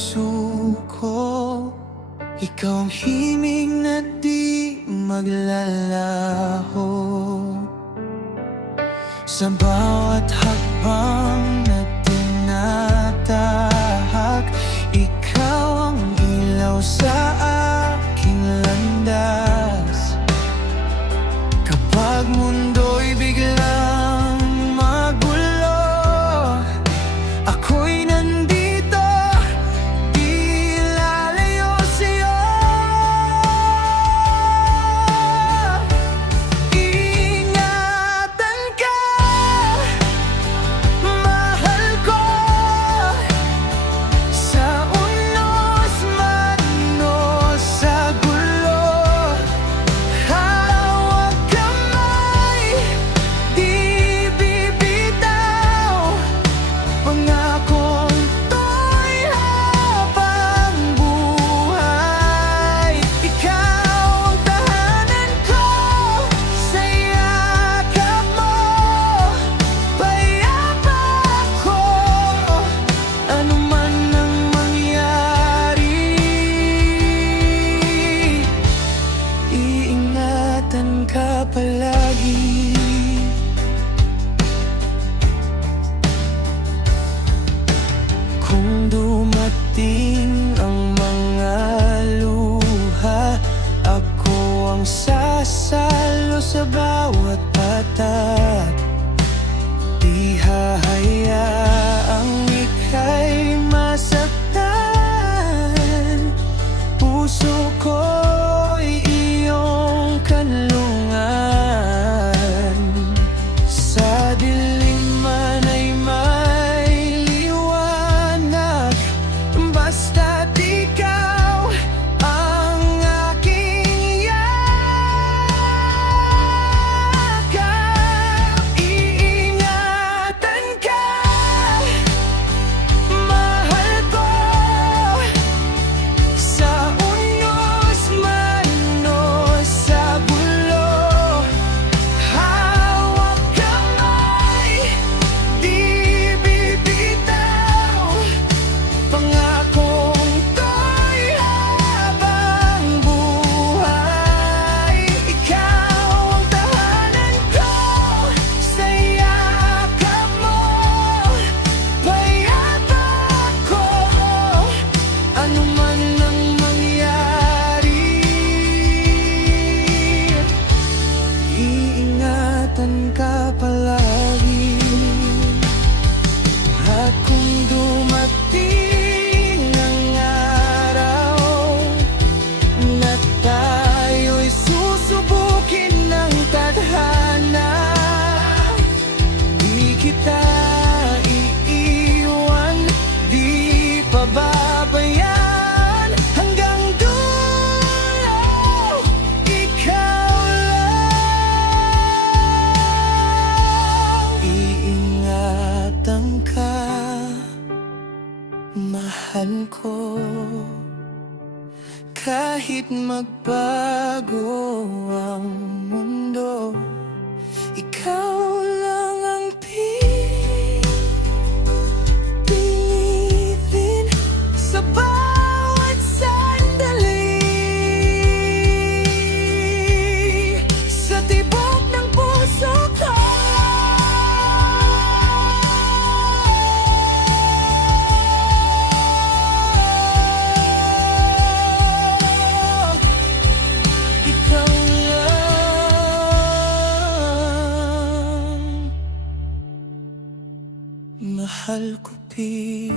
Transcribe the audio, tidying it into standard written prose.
puso ko. Ikaw ang himig na di maglalaho. Sa bawat hakbang na tinatahak, ikaw ang ilaw sa aking landas. Kapag mundo'y biglang magulo, ako'y nandito, di lalayo sa'yo. Ingatan ka, mahal ko, sa unos man o sa gulo. Hawak kamay, di bibitaw, pangakong to'y habang buhay. Ikaw ang tahanan ko, sa yakap mo payapa ako. Ano man ang mangyari, iingatan ka palagi. Kung dumating ang mga luha, ako ang sasalo sa bawat patat. Di hahayaang ika'y masaktan. Puso ko'y iyong kanlungan. Sa dilim man ay may liwanag, basta't ikaw ang aking yakap. Iingatan ka, mahal ko, sa unos man o sa gulo. Hawak kamay, di bibitaw, pangakong to'y habang buhay. Ikaw ang tahanan ko, sa yakap mo payapa ako. Ano man ang mangyari, iingatan ka palagi. At kung dumating ang araw na tayo'y susubukin ng tadhana, di kita iiwan, di pababayaan. Hanggang dulo, ikaw lang. Iingatan ka, mahal ko, kahit magbago ang mundo, ikaw lang ang pipiliin sa bawat sandali. Sa tibok ng puso ko, ikaw lang, mahal ko, pihi.